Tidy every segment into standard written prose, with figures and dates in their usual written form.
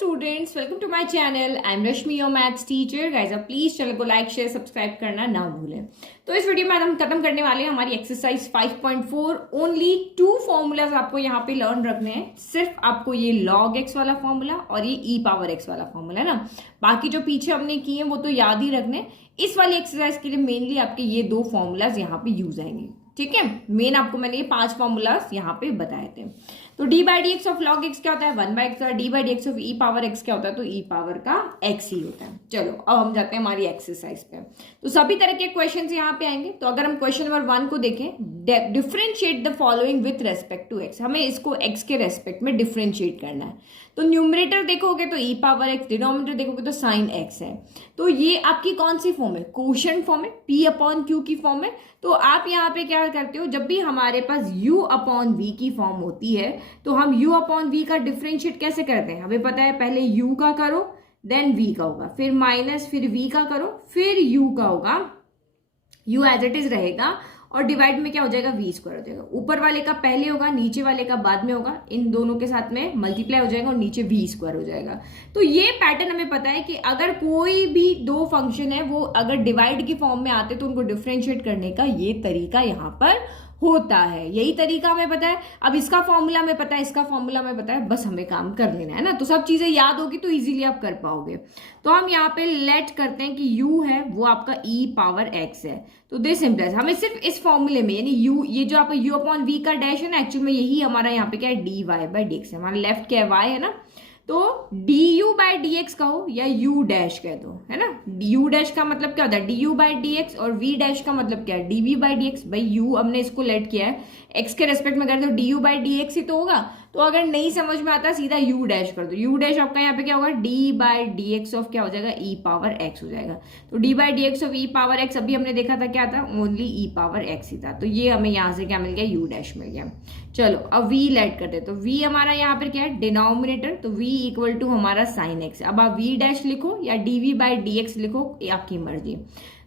students, welcome to my channel. I'm Rashmi, your maths teacher. Guys, आप please channel को like share subscribe करना ना भूलें। तो इस वीडियो में हम खत्म करने वाले हैं हमारी एक्सरसाइज 5.4। ओनली 2 फॉर्मूलाज आपको यहाँ पे लर्न रखने हैं। सिर्फ आपको ये log x वाला फॉर्मूला और ये e पावर x वाला फॉर्मूला है ना। बाकी जो पीछे हमने किए हैं वो तो याद ही रखने। इस वाली एक्सरसाइज के लिए मेनली आपके ये 2 फॉर्मूलाज यहाँ पे यूज आएंगे। ठीक है, मेन आपको मैंने ये 5 फॉर्मूलाज यहाँ पे बताए थे। तो d by d x of log x क्या होता है 1 बाई एक्स, और d by d x of e power x क्या होता है तो e पावर का x ही होता है। चलो अब हम जाते हैं हमारी एक्सरसाइज पे। तो सभी तरह के क्वेश्चंस यहाँ पे आएंगे। तो अगर हम क्वेश्चन नंबर 1 को देखें, differentiate the following with respect to x, हमें इसको x के रेस्पेक्ट में डिफरेंशिएट करना है। तो न्यूमरेटर देखोगे तो e पावर x, डिनोमिनेटर देखोगे तो साइन x है। तो ये आपकी कौन सी फॉर्म है, कोशेंट फॉर्म है, p अपॉन q की फॉर्म है। तो आप यहाँ पे क्या करते हो, जब भी हमारे पास u अपॉन v की फॉर्म होती है तो हम u अपॉन v का डिफरेंशिएट कैसे करते हैं, हमें पता है पहले u का करो देन v का होगा, फिर माइनस, फिर v का करो, फिर u का होगा, u एज इट इज रहेगा और डिवाइड में क्या हो जाएगा v स्क्वायर हो जाएगा। ऊपर वाले का पहले होगा, नीचे वाले का बाद में होगा, इन दोनों के साथ में मल्टीप्लाई हो जाएगा और नीचे v स्क्वायर हो जाएगा। तो ये पैटर्न हमें पता है कि अगर कोई भी 2 फंक्शन है वो अगर डिवाइड की फॉर्म में आते तो उनको डिफरेंशिएट करने का ये तरीका यहाँ पर होता है। यही तरीका हमें पता है। अब इसका फॉर्मूला हमें पता है, इसका फॉर्मूला हमें पता है, बस हमें काम कर लेना है ना। तो सब चीजें याद होगी तो इजीली आप कर पाओगे। तो हम यहाँ पे लेट करते हैं कि u है वो आपका e पावर x है। तो दिस इंप्लाइज हमें सिर्फ इस फॉर्मूले में यानी u, ये जो आपका u अपॉन v का डैश है ना, एक्चुअल में यही हमारा यहाँ पे क्या है dy बाई dx है। हमारा लेफ्ट क्या है y है ना, तो du बाई dx कहो या u डैश कह दो, है ना। u डैश का मतलब क्या होता है du बाई dx और v डैश का मतलब क्या है dv बाई dx। भाई u हमने इसको लेट किया है, x के रेस्पेक्ट में कर दो du बाई dx ही तो होगा। तो अगर नहीं समझ में आता सीधा u डैश कर दो। u डैश आपका यहाँ पे क्या होगा d बाई dx ऑफ क्या हो जाएगा e पावर x हो जाएगा। तो d by dx of e power x अभी हमने देखा था क्या था, ओनली e पावर x ही था। तो ये हमें यहाँ से क्या मिल गया, u डैश मिल गया। चलो अब v लेट करते हैं। तो v हमारा यहाँ पर क्या है डिनोमिनेटर, तो v इक्वल टू हमारा साइन x। अब आप v डैश लिखो या dv बाई dx लिखो, ये आपकी मर्जी।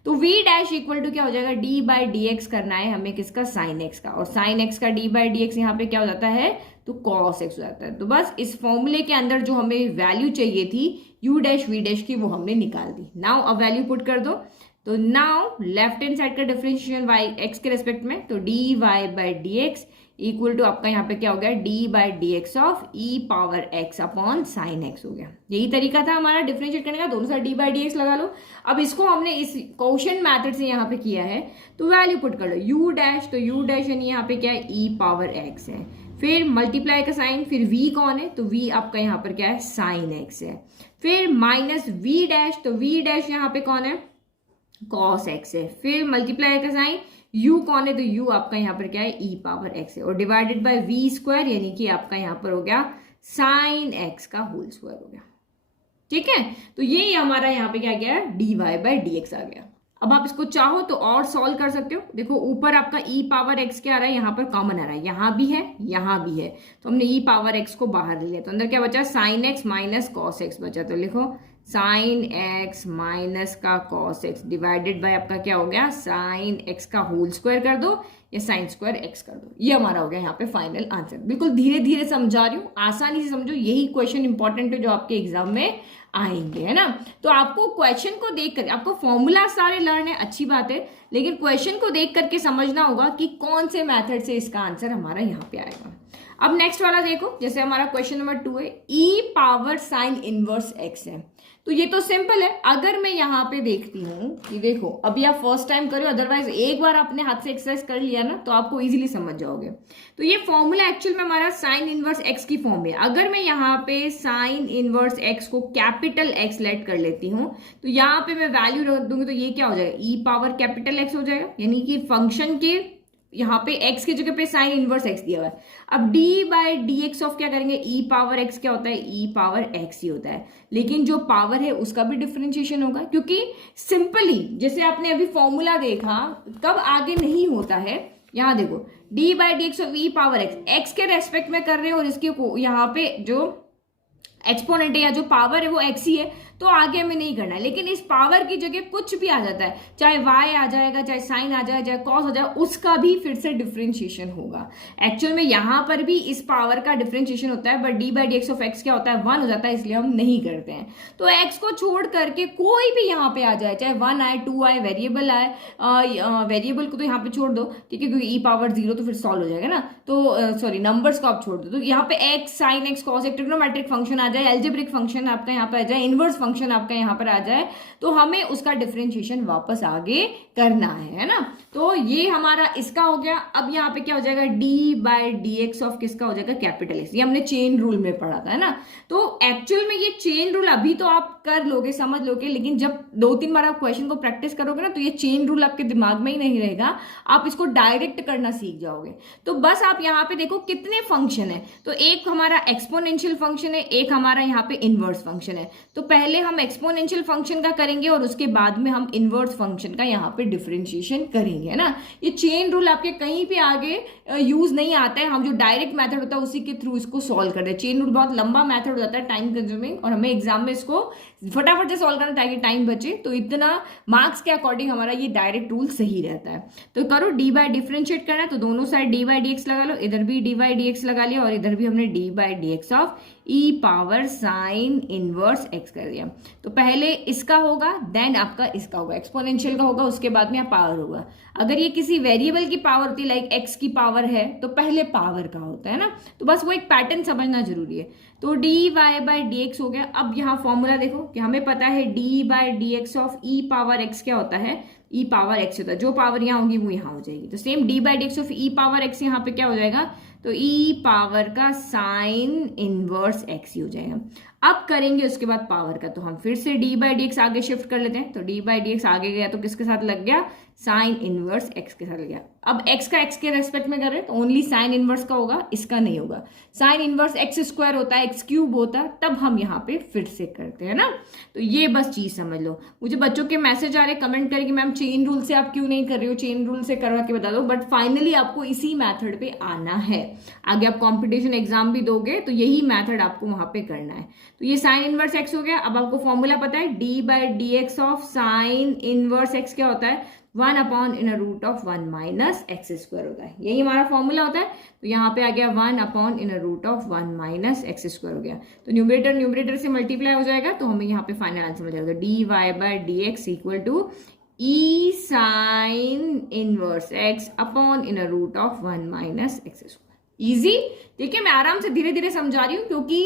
तो v डैश इक्वल टू क्या हो जाएगा d बाई डी एक्स करना है हमें किसका, साइन x का, और साइन x का d बाई डी एक्स यहाँ पे क्या हो जाता है तो cos x हो जाता है। तो बस इस फॉर्मूले के अंदर जो हमें वैल्यू चाहिए थी u डैश v डैश की वो हमने निकाल दी। नाउ अब वैल्यू पुट कर दो। तो नाउ लेफ्ट हैंड साइड का डिफरेंशिएशन y x के रेस्पेक्ट में, तो dy by d x equal to आपका यहाँ पे क्या हो गया d by d x of e power x upon sine x हो गया। यही तरीका था हमारा डिफरेंशिएट करने का, दोनों side d by d x लगा लो। अब इसको हमने इस क्वोशिएंट मेथड से यहाँ पे किया है तो वैल्यू पुट कर लो u डैश, तो u डैश यानी यहाँ पे क्या है e पावर x है, फिर मल्टीप्लाई का साइन, फिर v कौन है तो v आपका यहाँ पर क्या है साइन x है, फिर माइनस v डैश, तो v डैश यहाँ पे कौन है cos x है, फिर मल्टीप्लाई का साइन, u कौन है तो u आपका यहाँ पर क्या है e पावर x है, और डिवाइडेड बाय v स्क्वायर यानी कि आपका यहाँ पर हो गया साइन x का होल स्क्वायर हो गया। ठीक है, तो ये हमारा यहाँ पे क्या गया dy बाई dx आ गया। अब आप इसको चाहो तो और सॉल्व कर सकते हो। देखो ऊपर आपका e पावर x क्या आ रहा है, यहाँ पर कॉमन आ रहा है, यहाँ भी है यहाँ भी है, तो हमने e पावर x को बाहर ले लिया। तो अंदर क्या बचा sine x minus cos x बचा। तो लिखो साइन x माइनस का कॉस x डिवाइडेड बाय आपका क्या हो गया साइन x का होल स्क्वायर कर दो या साइन स्क्वायर x कर दो। ये हमारा हो गया यहाँ पे फाइनल आंसर। बिल्कुल धीरे धीरे समझा रही हूँ, आसानी से समझो। यही क्वेश्चन इंपॉर्टेंट है जो आपके एग्जाम में आएंगे, है ना। तो आपको क्वेश्चन को देख कर, आपको फॉर्मूला सारे लर्न है अच्छी बात है, लेकिन क्वेश्चन को देख करके समझना होगा कि कौन से मेथड से इसका आंसर हमारा यहाँ पे आएगा। अब नेक्स्ट वाला देखो, जैसे हमारा क्वेश्चन नंबर 2 है e power sine inverse x है। तो ये तो सिंपल है। अगर मैं यहाँ पे देखती हूँ कि देखो अभी आप फर्स्ट टाइम करो, अदरवाइज एक बार अपने हाथ से एक्सरसाइज कर लिया ना तो आपको इजीली समझ जाओगे। तो ये फॉर्मूला एक्चुअल में हमारा साइन इनवर्स x की फॉर्म है। अगर मैं यहाँ पे साइन इनवर्स x को कैपिटल x लेट कर लेती हूँ तो यहाँ पे मैं वैल्यू रख दूंगी तो ये क्या हो जाएगा e पावर कैपिटल x हो जाएगा, यानी कि फंक्शन के यहाँ पे x की जगह पे साइन इनवर्स x दिया हुआ है। अब d by d x of क्या करेंगे e पावर x क्या होता है e पावर x ही होता है, लेकिन जो पावर है उसका भी डिफरेंशिएशन होगा, क्योंकि सिंपली जैसे आपने अभी फॉर्मूला देखा कब आगे नहीं होता है। यहाँ देखो d by d x of e power x के रेस्पेक्ट में कर रहे हैं और इसके यहाँ पे जो एक्सपोनेंट है या जो पावर है वो x ही है, तो आगे हमें नहीं करना है। लेकिन इस पावर की जगह कुछ भी आ जाता है, चाहे y आ जाएगा, चाहे साइन आ जाए, चाहे कॉस आ जाए, उसका भी फिर से डिफरेंशिएशन होगा। एक्चुअल में यहां पर भी इस पावर का डिफरेंशिएशन होता है, but D by d x of x क्या होता है, 1 हो जाता है, इसलिए हम नहीं करते हैं। तो x को छोड़ करके कोई भी यहाँ पे आ जाए, चाहे 1 आए, 2 आए, वेरिएबल आए, वेरिएबल को तो यहाँ पे छोड़ दो, ठीक है, क्योंकि e पावर 0 तो फिर सॉल्व हो जाएगा ना, तो सॉरी नंबर्स को आप छोड़ दो, तो यहाँ पे x साइन x कॉस एक ट्रिग्नोमेट्रिक फंक्शन आ जाए, एल्जेब्रिक फंक्शन आपका यहाँ पे आ जाए, इनवर्स फंक्शन आपका यहाँ पर आ जाए, तो हमें उसका डिफरेंशिएशन वापस आगे करना है ना। तो ये हमारा इसका हो गया। अब यहाँ पे क्या हो जाएगा, D by d x of किसका हो जाएगा, कैपिटल एक्स। ये हमने चेन रूल में पढ़ा था, है ना। तो एक्चुअल में ये चेन रूल अभी तो आप कर लोगे, समझ लोगे, लेकिन जब 2-3 बार आप क्वेश्चन को प्रैक्टिस करोगे ना, तो ये चेन रूल आपके दिमाग में ही नहीं रहेगा, आप इसको डायरेक्ट करना सीख जाओगे। तो बस आप यहाँ पे देखो कितने फंक्शन है, तो एक हमारा एक्सपोनेंशियल फंक्शन है, एक हमारा यहाँ पे इनवर्स फंक्शन है। तो पहले हम एक्सपोनेंशियल फंक्शन का करेंगे और उसके बाद में हम इनवर्स फंक्शन का यहाँ पे डिफरेंशिएशन करेंगे, है ना। ये चेन रूल आपके कहीं पे आगे यूज नहीं आता है, हम जो डायरेक्ट मेथड होता है उसी के थ्रू इसको सॉल्व करते हैं। चेन रूल बहुत लंबा मेथड हो जाता है, टाइम कंज्यूमिंग, और हमें एग्जाम में इसको फटाफट से सॉल्व करना ताकि टाइम बचे, तो इतना मार्क्स के अकॉर्डिंग हमारा ये डायरेक्ट रूल सही रहता है। तो करो, डी बाई डिफरेंशिएट करना है तो दोनों side D by d x लगा लो, इधर भी डी बाई डी एक्स लगा लिया, और इधर भी हमने D by d x of e power sine inverse x कर दिया। तो पहले इसका होगा, देन आपका इसका होगा, एक्सपोनेंशियल का होगा, उसके बाद में पावर होगा। अगर ये किसी वेरिएबल की पावर होती है, लाइक एक्स की पावर है, तो पहले पावर का होता है ना। तो बस वो एक पैटर्न समझना जरूरी है। तो d y by d x हो गया। अब यहाँ फॉर्मूला देखो कि हमें पता है d by d x of e power x क्या होता है, ई पावर एक्स होता है, जो पावर यहाँ होगी वो यहाँ हो जाएगी। तो same D by d x of e power x यहाँ पे क्या हो जाएगा, तो ई पावर का साइन इनवर्स एक्स ही हो जाएगा। अब करेंगे उसके बाद पावर का, तो हम फिर से डी बाई डी एक्स आगे शिफ्ट कर लेते हैं। तो डी बाई डी एक्स आगे गया तो किसके साथ लग गया, साइन इनवर्स एक्स के साथ लग गया। अब एक्स का एक्स के रेस्पेक्ट में कर रहे हैं तो ओनली साइन इनवर्स का होगा, इसका नहीं होगा। साइन इनवर्स एक्स स्क्वायर होता है, एक्स क्यूब होता है, तब हम यहाँ पे फिर से करते हैं ना। तो ये बस चीज समझ लो। मुझे बच्चों के मैसेज आ रहे, कमेंट करें कि मैम चेन रूल से आप क्यों नहीं कर रहे हो, चेन रूल से करवा के बता दो, बट फाइनली आपको इसी मैथड पे आना है। आगे आप कॉम्पिटिशन एग्जाम भी दोगे तो यही मैथड आपको वहां पे करना है। तो ये साइन इनवर्स एक्स हो गया। अब आपको फॉर्मूला पता है, d by d x of sine inverse x क्या होता है, 1 upon in root of 1 minus x square होता है। यही हमारा फॉर्मूला होता है। तो यहाँ पे आ गया 1 upon in root of 1 minus x square हो गया। तो न्यूमरेटर से मल्टीप्लाई हो जाएगा, तो हमें यहाँ पे फाइनल आंसर मिल जाएगा, d y by d x equal to e sine inverse x upon in root of 1 minus x square. Easy. देखिए मैं आराम से धीरे धीरे समझा रही हूँ, क्योंकि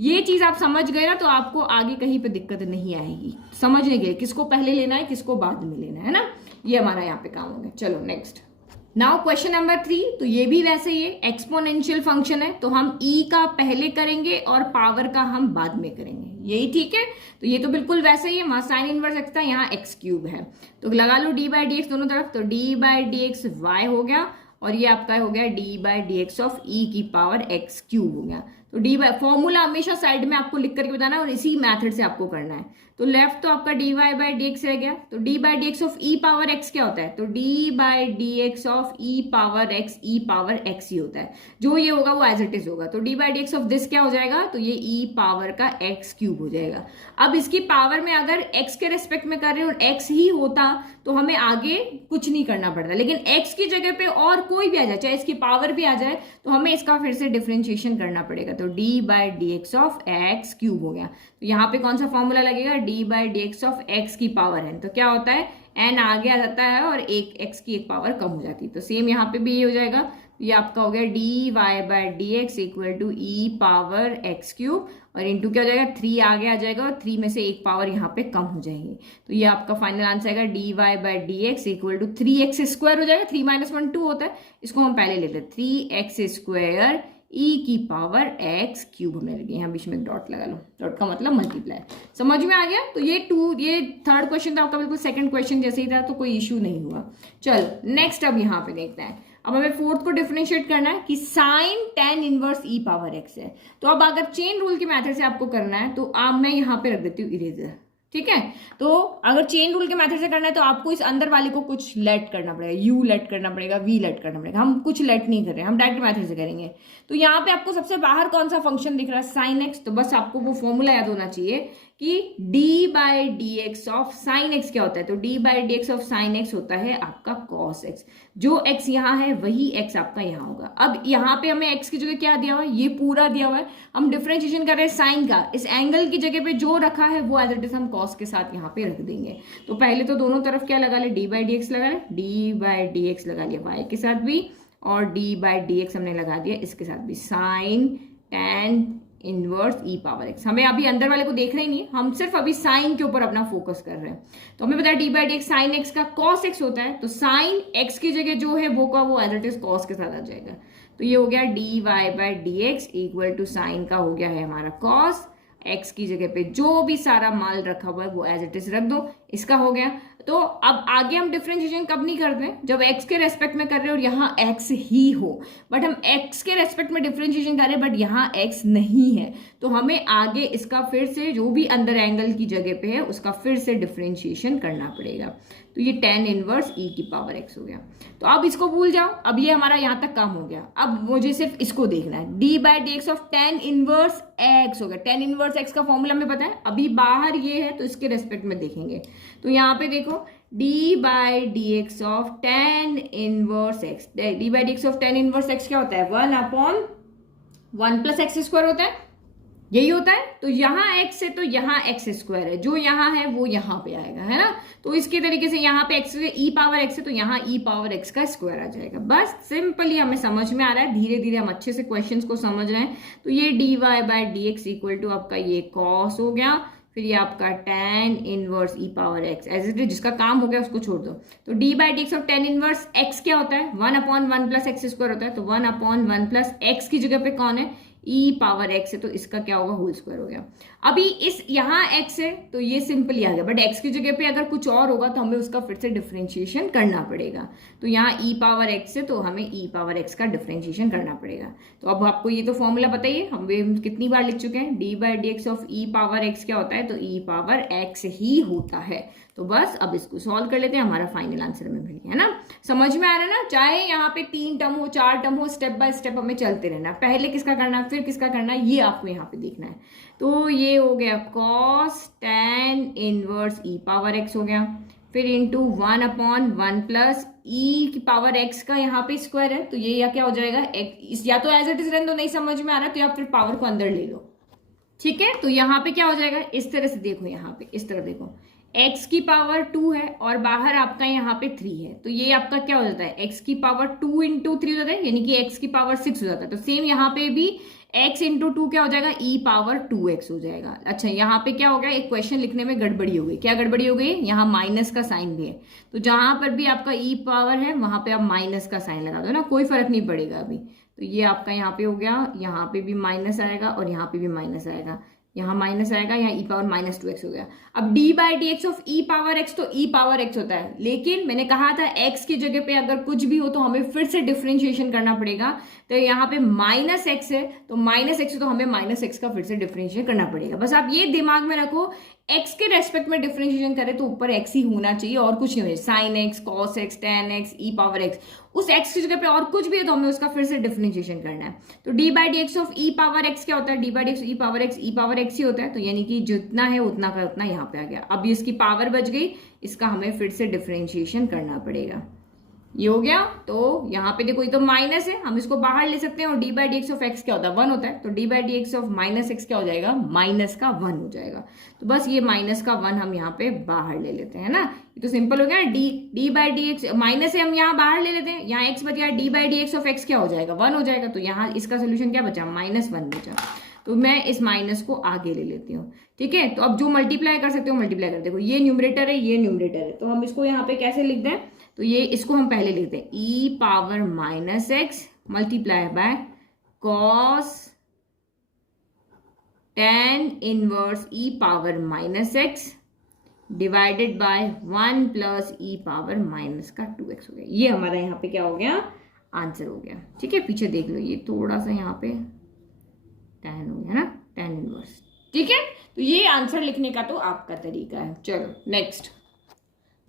ये चीज आप समझ गए ना तो आपको आगे कहीं पे दिक्कत नहीं आएगी। समझने के लिए किसको पहले लेना है, किसको बाद में लेना है ना, ये हमारा यहाँ पे काम हो गया। चलो नेक्स्ट, नाउ क्वेश्चन नंबर 3। तो ये भी वैसे ही है, एक्सपोनेंशियल फंक्शन है, तो हम e का पहले करेंगे और पावर का हम बाद में करेंगे, यही ठीक है। तो ये तो बिल्कुल वैसे ही है, वहां साइन इनवर्स एक्स था, यहाँ एक्स क्यूब है, तो लगा लो डी बाई डी एक्स दोनों तरफ। तो d by d x y हो गया, और ये आपका हो गया d by d x of e की पावर एक्स क्यूब हो गया। तो डी बाई फॉर्मूला हमेशा साइड में आपको लिख करके बताना है और इसी मेथड से आपको करना है। तो लेफ्ट तो आपका d y by d x रह गया। तो d by d x of e power x क्या होता है, तो d by d x of e power x ही होता है, जो ये होगा वो एज इट इज होगा। तो d by d x of this क्या हो जाएगा, तो ये ई पावर का एक्स क्यूब हो जाएगा। अब इसकी पावर में अगर एक्स के रेस्पेक्ट में कर रहे हो और एक्स ही होता तो हमें आगे कुछ नहीं करना पड़ता, लेकिन एक्स की जगह पे और कोई भी आ जाए, चाहे इसकी पावर भी आ जाए, तो हमें इसका फिर से डिफरेंशिएशन करना पड़ेगा। तो d by d x of x cube हो गया। तो यहाँ पे कौन सा फॉर्मूला लगेगा, D by d x of x की पावर एन। तो क्या होता है, एन आगे आ जाता है और एक एक्स की एक पावर कम हो जाती है। तो सेम यहाँ पे भी ये हो जाएगा, ये आपका हो गया d y by d x equal to e power x cube, और इंटू क्या हो जाएगा, 3 आगे आ जाएगा और 3 में से एक पावर यहाँ पे कम हो जाएगी। तो ये आपका फाइनल आंसर आएगा d y by d x equal to 3x square हो जाएगा। 3 माइनस 1 2 होता है, इसको हम पहले लेते हैं 3x स्क्वायर ई की पावर एक्स क्यूब हमें लगे। यहाँ बीच में डॉट लगा लो, डॉट का मतलब मल्टीप्लाई। समझ में आ गया। तो ये थर्ड क्वेश्चन था आपका, बिल्कुल सेकंड क्वेश्चन जैसे ही था, तो कोई इश्यू नहीं हुआ। चल नेक्स्ट, अब यहाँ पे देखते हैं। अब हमें फोर्थ को डिफरेंशिएट करना है कि sine tan inverse e power x है। तो अब अगर चेन रूल के मेथड से आपको करना है तो अब मैं यहाँ पे रख देती हूँ इरेजर, ठीक है। तो अगर चेन रूल के मेथड से करना है तो आपको इस अंदर वाले को कुछ लेट करना पड़ेगा, यू लेट करना पड़ेगा, वी लेट करना पड़ेगा। हम कुछ लेट नहीं कर रहे हैं, हम डायरेक्ट मेथड से करेंगे। तो यहाँ पे आपको सबसे बाहर कौन सा फंक्शन दिख रहा है, साइन एक्स। तो बस आपको वो फॉर्मूला याद होना चाहिए कि D by d x of sine x क्या होता है। तो d by d x of sine x होता है आपका कॉस एक्स। जो एक्स यहाँ है वही एक्स आपका यहाँ होगा। अब यहाँ पे हमें एक्स की जगह क्या दिया हुआ है, ये पूरा दिया हुआ है। हम डिफरेंशिएशन कर रहे हैं साइन का, इस एंगल की जगह पे जो रखा है वो एज इट इज हम कॉस के साथ यहाँ पे रख देंगे। तो पहले तो दोनों तरफ क्या लगा ले, डी बाई डी एक्स लगा ले, डी बाई डी एक्स लगा लिया वाई के साथ भी, और डी बाई डी एक्स हमने लगा दिया इसके साथ भी, sine tan inverse e power x. हमें अभी अंदर वाले को देखना ही नहीं, हम सिर्फ अभी साइन के ऊपर अपना फोकस कर रहे हैं। तो हमें पता है d by d x sine x का कॉस एक्स होता है। तो साइन एक्स की जगह जो है वो का वो एज इट इज कॉस के साथ आ जाएगा। तो ये हो गया d y by d x equal to sine का हो गया है हमारा कॉस एक्स की जगह पे जो भी सारा माल रखा हुआ है वो एज इट इज रख दो, इसका हो गया। तो अब आगे हम डिफरेंशिएशन कब नहीं करते हैं, जब एक्स के रेस्पेक्ट में कर रहे हो और यहाँ एक्स ही हो। बट हम एक्स के रेस्पेक्ट में डिफरेंशिएशन कर रहे हैं बट यहाँ एक्स नहीं है, तो हमें आगे इसका फिर से जो भी अंदर एंगल की जगह पे है उसका फिर से डिफरेंशिएशन करना पड़ेगा। तो ये टेन इनवर्स ई की पावर एक्स हो गया। तो अब इसको भूल जाओ, अब ये हमारा यहाँ तक काम हो गया। अब मुझे सिर्फ इसको देखना है, d by d x of tan inverse x हो गया। टेन इनवर्स एक्स का फॉर्मूला हमें पता है, अभी बाहर ये है तो इसके रेस्पेक्ट में देखेंगे। तो यहाँ पे देखो D by d x of tan inverse x, D by d x of tan inverse x क्या होता है, 1/1 प्लस एक्स स्क्वायर होता है, यही होता है। तो यहाँ x है तो यहाँ एक्स स्क्वायर है, जो यहाँ है वो यहाँ पे आएगा, है ना। तो इसके तरीके से यहाँ पे x ई पावर x है तो यहाँ ई पावर x का स्क्वायर आ जाएगा। बस सिंपली हमें समझ में आ रहा है, धीरे धीरे हम अच्छे से क्वेश्चंस को समझ रहे हैं। तो ये d y by d x equal to आपका ये कॉस हो गया, फिर ये आपका tan inverse e power x as it is, जिसका काम हो गया उसको छोड़ दो। तो d by d x of tan inverse x क्या होता है, 1/1 प्लस एक्स स्क्वायर होता है। तो 1/1 प्लस एक्स की जगह पे कौन है, ई पावर एक्स है, तो इसका क्या होगा, होल स्क्वायर हो गया। अभी इस यहाँ एक्स है तो ये सिंपल ही आ गया, बट एक्स की जगह पे अगर कुछ और होगा तो हमें उसका फिर से डिफरेंशिएशन करना पड़ेगा। तो यहाँ ई पावर एक्स है तो हमें ई पावर एक्स का डिफरेंशिएशन करना पड़ेगा। तो अब आपको ये तो फॉर्मूला बताइए, हम कितनी बार लिख चुके हैं, d by d x of e power x क्या होता है, तो ई पावर एक्स ही होता है। तो बस अब इसको सॉल्व कर लेते हैं, हमारा फाइनल आंसर में मिल गया, है ना। समझ में आ रहा है ना, चाहे यहाँ पे 3 टर्म हो 4 टर्म हो, स्टेप बाय स्टेप हमें चलते रहना, पहले किसका करना है फिर किसका करना है ये आपको यहाँ पे देखना है। तो ये हो गया cos tan inverse e power x हो गया, फिर इंटू 1/1 प्लस ई की पावर एक्स का यहाँ पे स्क्वायर है, तो ये या क्या हो जाएगा, या तो एज इट इज रहने दो, नहीं समझ में आ रहा है तो या फिर पावर को अंदर ले लो, ठीक है। तो यहाँ पे क्या हो जाएगा, इस तरह से देखो, यहाँ पे इस तरह देखो, x की पावर 2 है और बाहर आपका यहाँ पे 3 है, तो ये आपका क्या हो जाता है, x की पावर 2 इंटू 3 हो जाता है, यानी कि x की पावर 6 हो जाता है। तो सेम यहाँ पे भी x इंटू 2 क्या हो जाएगा, e पावर 2x हो जाएगा। अच्छा, यहाँ पे क्या हो गया, एक क्वेश्चन लिखने में गड़बड़ी हो गई। क्या गड़बड़ी हो गई, यहाँ माइनस का साइन भी है, तो जहां पर भी आपका e पावर है वहां पे आप माइनस का साइन लगा दो ना, कोई फर्क नहीं पड़ेगा अभी। तो ये आपका यहाँ पे हो गया, यहाँ पे भी माइनस आएगा और यहाँ पे भी माइनस आएगा, यहाँ माइनस आएगा, यहाँ ई पावर -2x हो गया। अब D by d x of e power x, तो ई पावर एक्स होता है, लेकिन मैंने कहा था एक्स की जगह पे अगर कुछ भी हो तो हमें फिर से डिफरेंशिएशन करना पड़ेगा। तो यहाँ पे -x है, तो -x है तो हमें -x का फिर से डिफरेंशिएशन करना पड़ेगा। बस आप ये दिमाग में रखो, x के रेस्पेक्ट में डिफरेंशिएशन करें तो ऊपर x ही होना चाहिए और कुछ नहीं हो, sine x, cos x, tan x, e power x, उस x की जगह पे और कुछ भी है तो हमें उसका फिर से डिफरेंशिएशन करना है। तो d by d x of e power x क्या होता है, d by d x e power x ही होता है, तो यानी कि जितना है उतना का उतना यहाँ पे आ गया। अब इसकी पावर बच गई, इसका हमें फिर से डिफरेंशिएशन करना पड़ेगा। ये हो गया, तो यहाँ पे देखो ये तो माइनस है, हम इसको बाहर ले सकते हैं, और d by d x of x क्या होता है, 1 होता है, तो d by d x of -x क्या हो जाएगा, -1 हो जाएगा। तो बस ये -1 हम यहाँ पे बाहर ले लेते हैं ना, ये तो सिंपल हो गया। D by d x minus है, हम यहाँ बाहर ले लेते हैं, यहाँ x बच गया, d by d x of x क्या हो जाएगा, 1 हो जाएगा। तो यहाँ इसका सोल्यूशन क्या बचा, -1 बचा। तो मैं इस माइनस को आगे ले लेती हूँ, ठीक है। तो अब जो मल्टीप्लाई कर सकते हो मल्टीप्लाई कर, देखो ये न्यूमरेटर है ये न्यूमरेटर है, तो हम इसको यहाँ पे कैसे लिखते हैं, तो ये इसको हम पहले लिखते हैं e power -x multiply by cos tan inverse e power -x divided bye 1 plus e power -2x हो गया। ये हमारा यहाँ पे क्या हो गया, आंसर हो गया, ठीक है। पीछे देख लो, ये थोड़ा सा यहाँ पे tan हो गया ना, tan इनवर्स, ठीक है, तो ये आंसर लिखने का तो आपका तरीका है। चलो नेक्स्ट।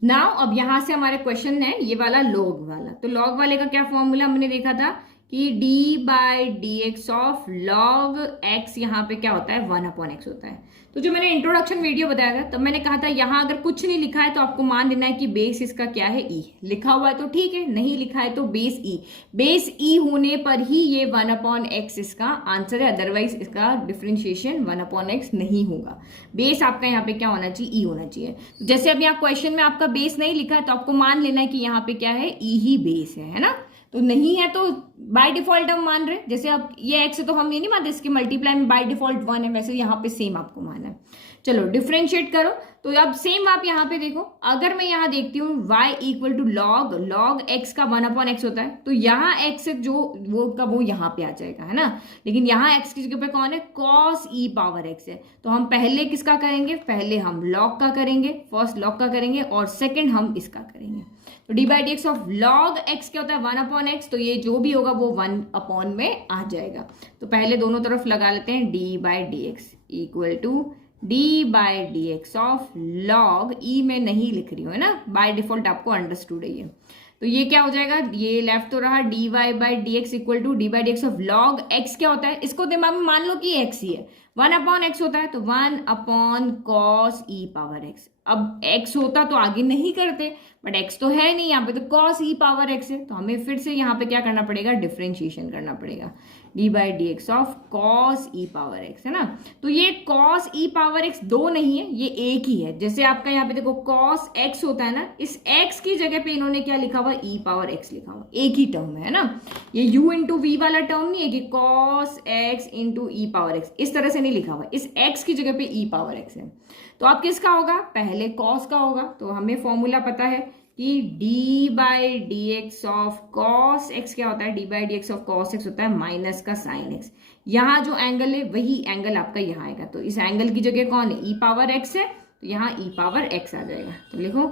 नाउ अब यहां से हमारे क्वेश्चन है ये वाला लॉग वाला। तो लॉग वाले का क्या फॉर्मूला हमने देखा था कि D by d x of log x, यहाँ पे क्या होता है 1/x होता है। तो जो मैंने इंट्रोडक्शन वीडियो बताया था तब मैंने कहा था यहाँ अगर कुछ नहीं लिखा है तो आपको मान लेना है कि बेस इसका क्या है ई, लिखा हुआ है तो ठीक है, नहीं लिखा है तो बेस ई। बेस ई होने पर ही ये 1/x इसका आंसर है, अदरवाइज इसका डिफ्रेंशिएशन 1/x नहीं होगा। बेस आपका यहाँ पे क्या होना चाहिए, ई होना चाहिए। जैसे अब यहाँ क्वेश्चन में आपका बेस नहीं लिखा है तो आपको मान लेना है कि यहाँ पे क्या है, ई ही बेस है ना। तो नहीं है तो बाय डिफॉल्ट हम मान रहे, जैसे अब ये एक्स है तो हम ये नहीं मानते, इसके मल्टीप्लाई में बाय डिफॉल्ट 1 है, वैसे यहाँ पे सेम आपको मानना है। चलो डिफ्रेंशिएट करो, तो अब सेम आप यहाँ पे देखो, अगर मैं यहाँ देखती हूँ y equal to log x का 1/x होता है, तो यहाँ x जो वो का वो यहाँ पे आ जाएगा, है ना। लेकिन यहाँ x की जगह पे कौन है, cos e पावर x है। तो हम पहले किसका करेंगे, पहले हम लॉग का करेंगे, फर्स्ट लॉग का करेंगे और सेकेंड हम इसका करेंगे। तो d by d x of log x क्या होता है 1/x, तो ये जो भी होगा वो 1 में आ जाएगा। तो पहले दोनों तरफ लगा लेते हैं, d by d x equal to d by d x of log, e में नहीं लिख रही हूँ है ना, बाय डिफॉल्ट आपको अंडरस्टूड है ये। तो ये क्या हो जाएगा, ये लेफ्ट तो रहा d y by d x equal to d by d x of log x क्या होता है, इसको दिमाग में मान लो कि एक्स ही है, 1/x होता है तो 1/cos e पावर x। अब x होता तो आगे नहीं करते, बट x तो है नहीं यहाँ पे, तो cos e पावर x है, तो हमें फिर से यहाँ पे क्या करना पड़ेगा, डिफ्रेंशिएशन करना पड़ेगा, D by d x of cos e power x, है ना। तो ये cos e पावर x दो नहीं है, ये एक ही है। जैसे आपका यहाँ पे देखो cos x होता है ना, इस x की जगह पे इन्होंने क्या लिखा हुआ, e पावर x लिखा हुआ, एक ही टर्म है ना। ये u इंटू वी वाला टर्म नहीं है कि cos x into e power x, इस तरह से नहीं लिखा हुआ, इस x की जगह पे e पावर x है। तो आप किसका होगा, पहले cos का होगा। तो हमें फॉर्मूला पता है कि d by d x of cos x क्या होता है, d by d x of cos x होता है माइनस का साइन एक्स। यहाँ जो एंगल है वही एंगल आपका यहाँ आएगा, तो इस एंगल की जगह कौन है, e पावर x है, तो यहाँ e पावर x आ जाएगा। तो लिखो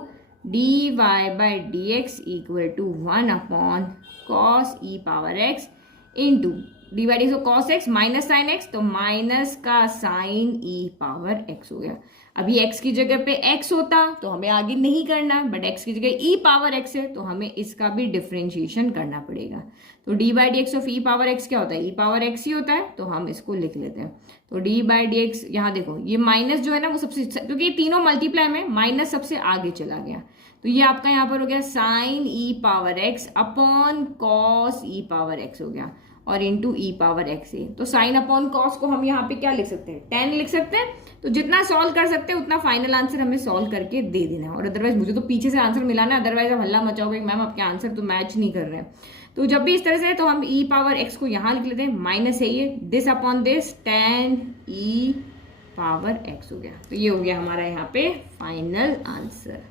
d y by d x equal to 1/cos e power x into d by d x of cos x minus sine x, तो माइनस का साइन e पावर x हो गया। अभी x की जगह पे x होता तो हमें आगे नहीं करना, बट x की जगह e पावर x है तो हमें इसका भी डिफ्रेंशिएशन करना पड़ेगा। तो d by d x of e power x क्या होता है, e पावर x ही होता है, तो हम इसको लिख लेते हैं। तो d बाई डी एक्स, यहाँ देखो ये माइनस जो है ना वो सबसे, क्योंकि ये तीनों मल्टीप्लाई में माइनस सबसे आगे चला गया, तो ये आपका यहाँ पर हो गया sine e power x upon cos e power x हो गया, और इंटू e पावर x है। तो साइन अपॉन कॉस को हम यहाँ पे क्या लिख सकते हैं, 10 लिख सकते हैं। तो जितना सॉल्व कर सकते हैं उतना फाइनल आंसर हमें सॉल्व करके दे देना है, और अदरवाइज मुझे तो पीछे से आंसर मिला ना, अदरवाइज आप हल्ला मचाओगे मैम आपके आंसर तो मैच नहीं कर रहे हैं। तो जब भी इस तरह से है तो हम e पावर x को यहाँ लिख लेते हैं, माइनस है ये, this upon this 10 e power x हो गया। तो ये हो गया हमारा यहाँ पे फाइनल आंसर।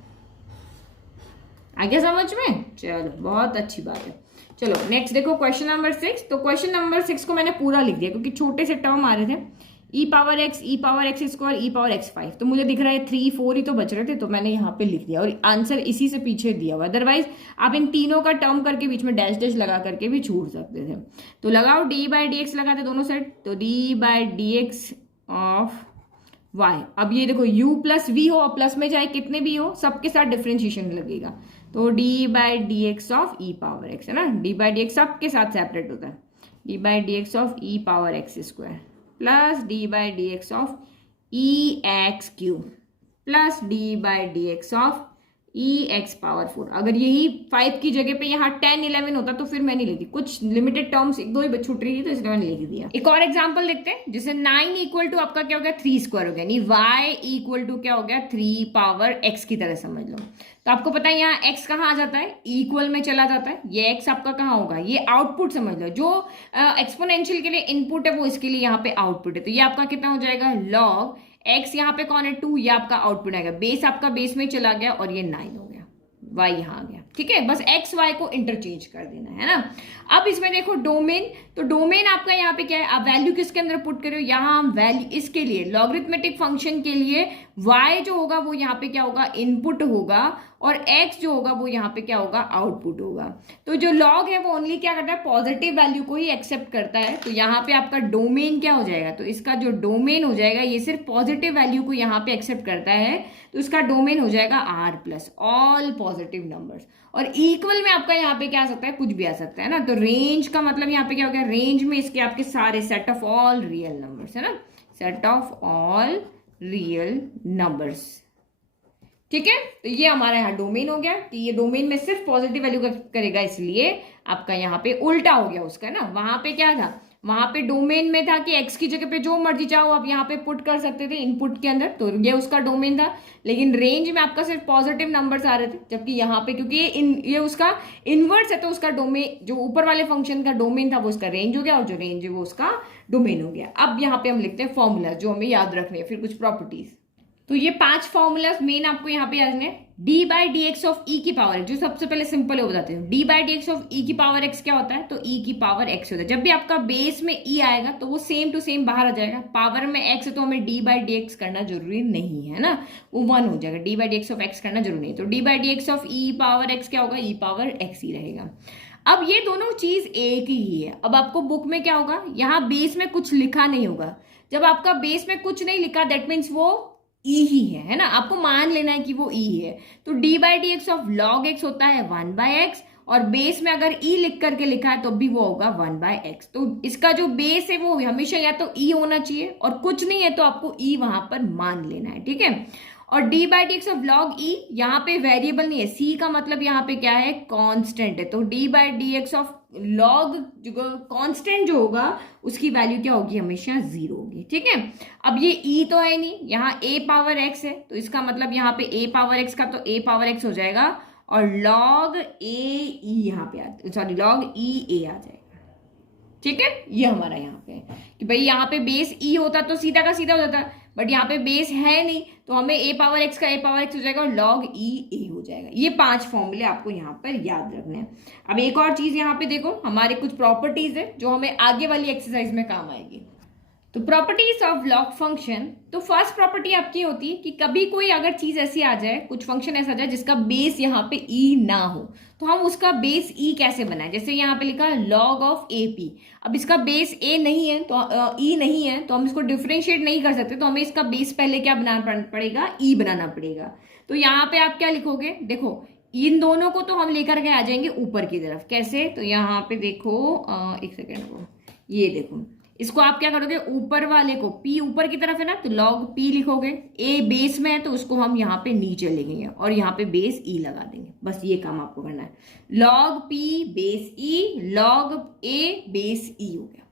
आ गया समझ में, चलो बहुत अच्छी बात है। चलो नेक्स्ट देखो क्वेश्चन नंबर 6। तो क्वेश्चन नंबर 6 को मैंने पूरा लिख दिया क्योंकि छोटे से टर्म आ रहे थे, e power x square e power x 5, तो मुझे दिख रहा है 3 4 ही तो बच रहे थे, तो मैंने यहाँ पे लिख दिया और आंसर इसी से पीछे दिया हुआ। अदरवाइज आप इन तीनों का टर्म करके बीच में डैश डैश लगा करके भी छोड़ सकते थे। तो लगाओ d बाई डी एक्स लगाते दोनों साइड, तो d by d x of y। अब ये देखो u प्लस वी हो और प्लस में चाहे कितने भी हो सबके साथ डिफ्रेंशिएशन लगेगा, तो d by d x of e power x है ना, d बाई डी एक्स सबके साथ सेपरेट होता है, d by d x of e power x square plus d by d x of e x cube plus d by d x of e x power 4। अगर यही 5 की जगह पे यहाँ 10 11 होता तो फिर मैं नहीं लिखती, कुछ लिमिटेड टर्म्स एक दो ही छूट रही थी तो इसलिए मैंने लिख दिया। एक और एग्जांपल देखते हैं, जैसे 9 इक्वल टू आपका क्या हो गया 3 स्क्वायर हो गया, यानी y इक्वल टू क्या हो गया 3 पावर x की तरह समझ लो। तो आपको पता है यहाँ x कहाँ आ जाता है, इक्वल में चला जाता है, ये x आपका कहाँ होगा, ये आउटपुट समझ लो, जो एक्सपोनेंशियल के लिए इनपुट है वो इसके लिए यहाँ पे आउटपुट है। तो ये आपका कितना हो जाएगा लॉग x, यहाँ पे कौन है 2, ये आपका आउटपुट आएगा, बेस आपका बेस में चला गया और ये 9 हो गया, y यहाँ आ गया। ठीक है, बस x y को इंटरचेंज कर देना है ना। अब इसमें देखो डोमेन, तो डोमेन आपका यहाँ पे क्या है, आप वैल्यू किसके अंदर पुट कर रहे हो, यहाँ हम वैल्यू इसके लिए लॉगरिथमेटिक फंक्शन के लिए y जो होगा वो यहाँ पे क्या होगा इनपुट होगा, और x जो होगा वो यहाँ पे क्या होगा, आउटपुट होगा। तो जो log है वो ओनली क्या करता है, पॉजिटिव वैल्यू को ही एक्सेप्ट करता है। तो यहाँ पे आपका डोमेन क्या हो जाएगा, तो इसका जो डोमेन हो जाएगा ये सिर्फ पॉजिटिव वैल्यू को यहाँ पे एक्सेप्ट करता है, तो इसका डोमेन हो जाएगा r plus all positive numbers. और इक्वल में आपका यहाँ पे क्या आ सकता है, कुछ भी आ सकता है ना। तो रेंज का मतलब यहाँ पे क्या हो गया, रेंज में इसके आपके सारे set of all real numbers है ना, set of all real numbers. ठीक है, तो ये हमारा यहाँ डोमेन हो गया कि ये डोमेन में सिर्फ पॉजिटिव वैल्यू करेगा, इसलिए आपका यहाँ पे उल्टा हो गया उसका ना। वहां पे क्या था, वहां पे डोमेन में था कि x की जगह पे जो मर्जी चाहो आप यहाँ पे पुट कर सकते थे इनपुट के अंदर, तो ये उसका डोमेन था। लेकिन रेंज में आपका सिर्फ पॉजिटिव नंबर्स आ रहे थे, जबकि यहाँ पे क्योंकि ये उसका इनवर्स है, तो उसका डोमेन जो ऊपर वाले फंक्शन का डोमेन था वो उसका रेंज हो गया, और जो रेंज है वो उसका डोमेन हो गया। अब यहाँ पे हम लिखते हैं फॉर्मूला जो हमें याद रखने हैं, फिर कुछ प्रॉपर्टीज। तो ये 5 फॉर्मूलाज मेन आपको यहाँ पे याद रखने हैं। D by d x of e की पावर एक्स, जो सबसे पहले सिंपल है वो बताते हैं। D by d x of e की पावर एक्स क्या होता है, तो ई की पावर एक्स होता है। जब भी आपका बेस में ई आएगा तो वो सेम टू सेम बाहर आ जाएगा। पावर में एक्स है तो हमें डी बाई डी एक्स करना जरूरी नहीं है ना, वो 1 हो जाएगा। D by d x of x करना जरूरी नहीं, तो d by d x of e power x क्या होगा, ई पावर एक्स ही रहेगा। अब ये दोनों चीज एक ही है। अब आपको बुक में क्या होगा, यहाँ बेस में कुछ लिखा नहीं होगा। जब आपका बेस में कुछ नहीं लिखा दैट मीन्स वो ई ही है ना, आपको मान लेना है कि वो ई है। तो d by d x of log x होता है 1 बाय एक्स, और बेस में अगर ई लिख करके लिखा है तो भी वो होगा 1 बाय एक्स। तो इसका जो बेस है वो हमेशा या तो ई होना चाहिए, और कुछ नहीं है तो आपको ई वहां पर मान लेना है, ठीक है। और d by d x of log e, यहाँ पे वेरिएबल नहीं है, सी का मतलब यहाँ पे क्या है, कांस्टेंट है। तो d by d x of log जो कांस्टेंट जो होगा उसकी वैल्यू क्या होगी, हमेशा 0 होगी, ठीक है। अब ये ई तो है नहीं, यहाँ ए पावर एक्स है, तो इसका मतलब यहाँ पे ए पावर एक्स का तो ए पावर एक्स हो जाएगा, और लॉग ए ई यहाँ पे सॉरी लॉग ई ए आ जाएगा, ठीक है। ये हमारा यहाँ पे कि भाई यहाँ पे बेस ई होता तो सीधा का सीधा हो जाता, बट यहाँ पे बेस है नहीं तो हमें ए पावर एक्स का ए पावर एक्स हो जाएगा और लॉग ई ए हो जाएगा। ये 5 फॉर्मूले आपको यहाँ पर याद रखने हैं। अब एक और चीज यहाँ पे देखो, हमारे कुछ प्रॉपर्टीज है जो हमें आगे वाली एक्सरसाइज में काम आएगी। तो प्रॉपर्टीज ऑफ लॉग फंक्शन, तो फर्स्ट प्रॉपर्टी आपकी होती है कि कभी कोई अगर चीज ऐसी आ जाए, कुछ फंक्शन ऐसा आ जाए जिसका बेस यहाँ पे ई ना हो, तो हम उसका बेस ई कैसे बनाए। जैसे यहाँ पे लिखा है लॉग ऑफ ए पी, अब इसका बेस ए नहीं है तो ई नहीं है तो हम इसको डिफ्रेंशिएट नहीं कर सकते, तो हमें इसका बेस पहले क्या बनाना पड़ेगा, ई बनाना पड़ेगा। तो यहाँ पे आप क्या लिखोगे, देखो इन दोनों को तो हम लेकर के आ जाएंगे ऊपर की तरफ। कैसे, तो यहाँ पे देखो एक सेकेंड को, ये देखो इसको आप क्या करोगे, ऊपर वाले को p ऊपर की तरफ है ना, तो log p लिखोगे। a बेस में है तो उसको हम यहाँ पे नीचे लिखेंगे और यहाँ पे बेस e लगा देंगे। बस ये काम आपको करना है, log p base e, log a base e हो गया।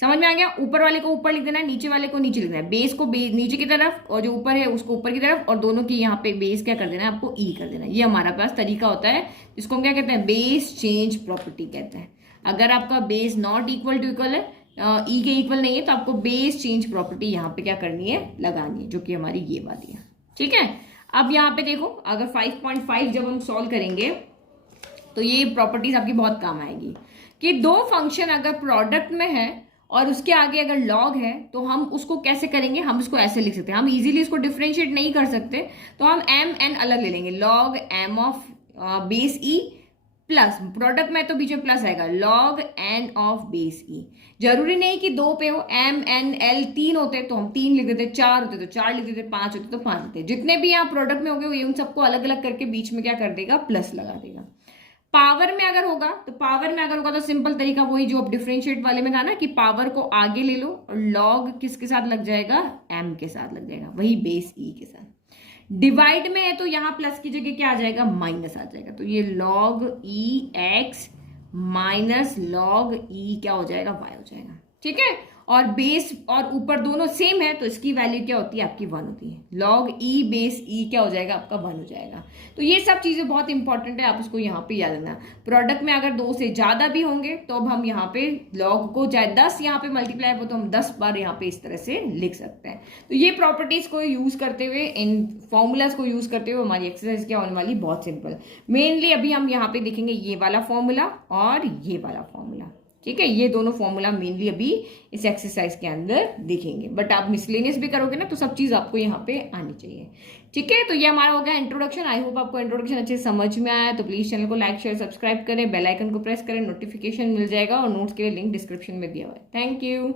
समझ में आ गया। ऊपर वाले को ऊपर लिख देना है, नीचे वाले को नीचे लिख देना है। बेस को नीचे की तरफ और जो ऊपर है उसको ऊपर की तरफ, और दोनों की यहाँ पे बेस क्या कर देना है, आपको e कर देना है। ये हमारा पास तरीका होता है, जिसको हम क्या कहते हैं, बेस चेंज प्रॉपर्टी कहते हैं। अगर आपका base not equal to equal है, ई के इक्वल नहीं है, तो आपको बेस चेंज प्रॉपर्टी यहाँ पे क्या करनी है, लगानी है, जो कि हमारी ये वाली है, ठीक है। अब यहाँ पे देखो, अगर 5.5 जब हम सॉल्व करेंगे तो ये प्रॉपर्टीज आपकी बहुत काम आएगी कि दो फंक्शन अगर प्रोडक्ट में है और उसके आगे अगर लॉग है तो हम उसको कैसे करेंगे, हम इसको ऐसे लिख सकते हैं। हम इजीली इसको डिफरेंशिएट नहीं कर सकते, तो हम एम एन अलग ले लेंगे। Log m of base e plus, product में तो बीच में प्लस आएगा, log n of base e. जरूरी नहीं कि 2 पे हो, एम एन एल 3 होते तो हम 3 लिख देते, 4 होते तो 4 लिख देते, 5 होते तो 5 होते। जितने भी यहाँ प्रोडक्ट में हो गए उन सबको अलग अलग करके बीच में क्या कर देगा, प्लस लगा देगा। पावर में अगर होगा तो सिंपल तरीका वही जो अब डिफरेंशिएट वाले में था ना, कि पावर को आगे ले लो और लॉग किसके साथ लग जाएगा, एम के साथ लग जाएगा, वही बेस ई के साथ। डिवाइड में है तो यहाँ प्लस की जगह क्या आ जाएगा, माइनस आ जाएगा। तो ये लॉग ई एक्स माइनस लॉग ई क्या हो जाएगा, वाई हो जाएगा, ठीक है। और बेस और ऊपर दोनों सेम है तो इसकी वैल्यू क्या होती है, आपकी 1 होती है। लॉग ई बेस ई क्या हो जाएगा, आपका 1 हो जाएगा। तो ये सब चीजें बहुत इंपॉर्टेंट है, आप इसको यहाँ पे याद रखना। प्रोडक्ट में अगर 2 से ज्यादा भी होंगे तो अब हम यहाँ पे लॉग को चाहे 10 यहाँ पे मल्टीप्लाई हो तो हम 10 बार यहाँ पे इस तरह से लिख सकते हैं। तो ये प्रॉपर्टीज को यूज करते हुए, इन फॉर्मूलाज को यूज करते हुए हमारी एक्सरसाइज क्या होने वाली, बहुत सिंपल। मेनली अभी हम यहाँ पे देखेंगे ये वाला फॉर्मूला और ये वाला फॉर्मूला, ठीक है, ये दोनों फॉर्मूला मेनली अभी इस एक्सरसाइज के अंदर दिखेंगे, बट आप मिसलेनियस भी करोगे ना तो सब चीज आपको यहाँ पे आनी चाहिए। ठीक है, तो ये हमारा हो गया इंट्रोडक्शन। आई होप आपको इंट्रोडक्शन अच्छे से समझ में आया। तो प्लीज चैनल को लाइक शेयर सब्सक्राइब करें, बेल आइकन को प्रेस करें, नोटिफिकेशन मिल जाएगा, और नोट्स के लिए लिंक डिस्क्रिप्शन में दिया हुआ है। Thank you.